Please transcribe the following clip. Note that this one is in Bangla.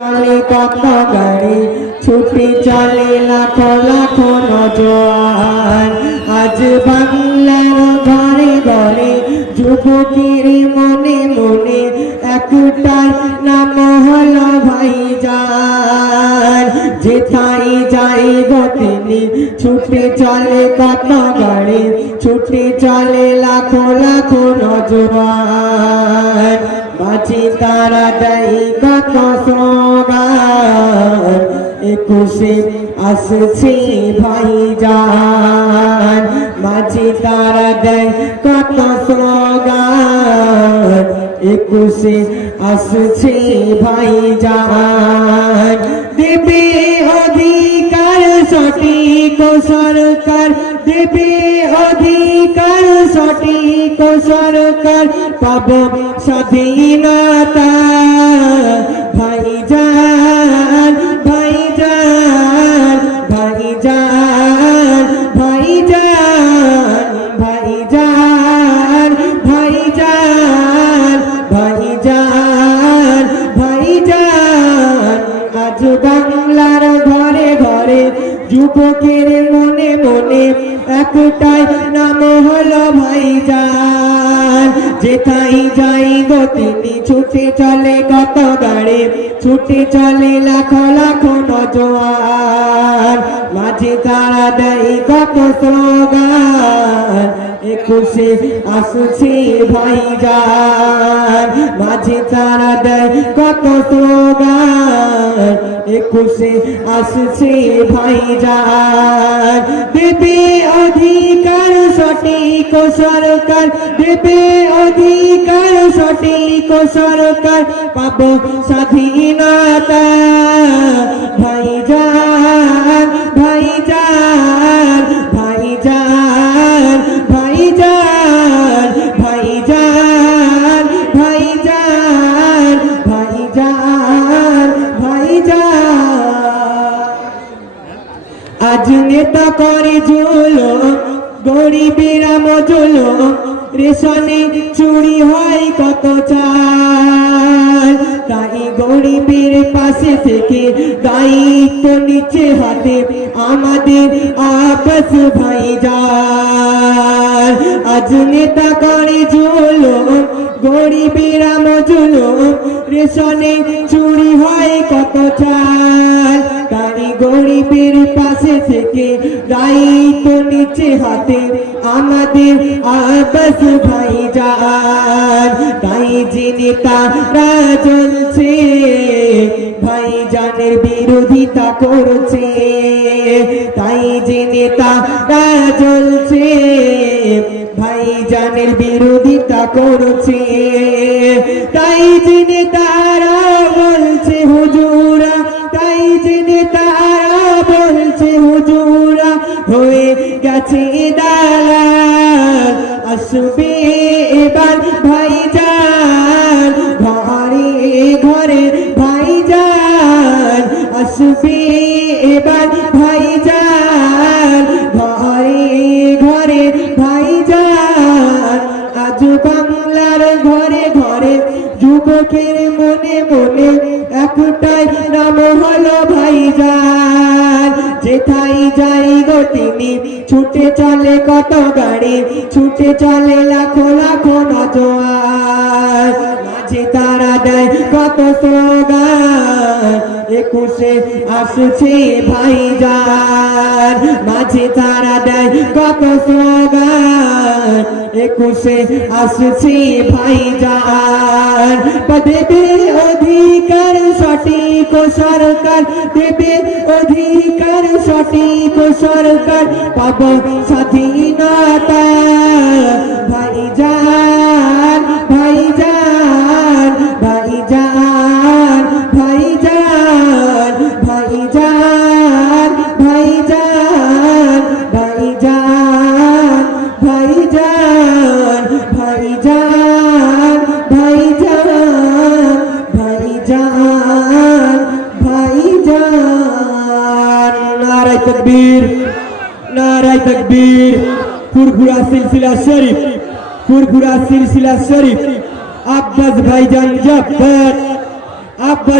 চলে কত গাড়ি ছুটে চলে লাখো লাখো নজওয়ান। আজ বাংলার ঘরে ঘরে যুবকের মনে মনে একটাই নাম হলো ভাইজান। যেথায় যাই গো তিনি ছুটে চলে কত গাড়ি ছুটে চলে লাখো লাখো নজওয়ান। মাঝি তারা দেয় কত স্লোগান, একুশে আসছে ভাইজান। মাঝি তারা দেয় কত স্লোগান, একুশে আসছে ভাইজান। দেবে অধিকার সঠিক সরকার, দেবে অধিকার সঠিক সরকার, পাব স্বাধীনতা ভাইজান ভাইজান ভাইজান ভাইজান ভাইজান ভাইজান ভাইজান ভাইজান। আজ বাংলার ঘরে ঘরে যুবকের মনে মনে একটাই নাম হলো ভাইজান। যেথায় যাই গো তিনি ছুটে চলে কত গাড়ি ছুটে চলে লাখো লাখো নজওয়ান। মাঝে তারা দেয় কত স্লোগান, একুশে আসছে ভাইজান। মাঝে তারা দেয় কত স্লোগান, একুশে আসছে ভাইজান। দেবে অধিকার সঠিক সরকার, দেবে অধিকার সঠিক সরকার, পাব স্বাধীনতা ভাইজান ভাইজান ভাইজান ভাইজান ভাইজান ভাইজান ভাইজান ভাইজান। আজ নেতা করে জুলুম গরিবেরা মজলুম, রেশনে চুরি হয় কত চাল। তাই গরিবের পাশে থেকে দায়িত্ব নিচে হাতে আমাদের আপস ভাইজান। আজ নেতা করে জুলুম গরিবেরা মজলুম, রেশনে চুরি হয় কত চাল। তাই গরিবের পাশে থেকে দায়িত্ব নিচে হাতে আমাদের আপস ভাইজান। তাই যে নেতারা চলছে ভাইজানের বিরোধিতা করছে, তাই যে নেতারা চলছে ভাইজানের বিরোধিতা করছে, তাই যে নেতারা বলছে হুজুরা, তাই যে নেতারা বলছে হুজুরা হয়ে গেছে দালাল। আসবে এবার ভাইজান ঘরে ঘরে ভাইজান, আসবে এবার ভাইজান ঘরে ঘরে ভাইজান। আজ বাংলার ঘরে ঘরে যুবকের মনে মনে একটাই নাম হলো ভাইজান। যেথায় যাই গো তিনি ছুটে চলে কত গাড়ি ছুটে চলে লাখো লাখো নজওয়ান। মাঝে তারা দেয় কত স্লোগান, একুশে আসছে ভাইজান। মাঝে তারা দেয় কত স্লোগান, একুশে আসছে ভাইজান। দেবে অধিকার সঠিক সরকার, দেবে অধিকার সঠিক সরকার, পাব স্বাধীনতা ভাইজান ভাইজান ভাইজান ভাইজান ভাইজান ভাইজান ভাইজান ভাইজান ভাইজান ভাইজান ভাইজান ভাইজান। নারায়ে তাকবীর নারায়ে তাকবীর। ফুরফুরা সিলসিলা শরীফ, ফুরফুরা সিলসিলা শরীফ, আব্বাস ভাইজান জব্বার, আব্বাস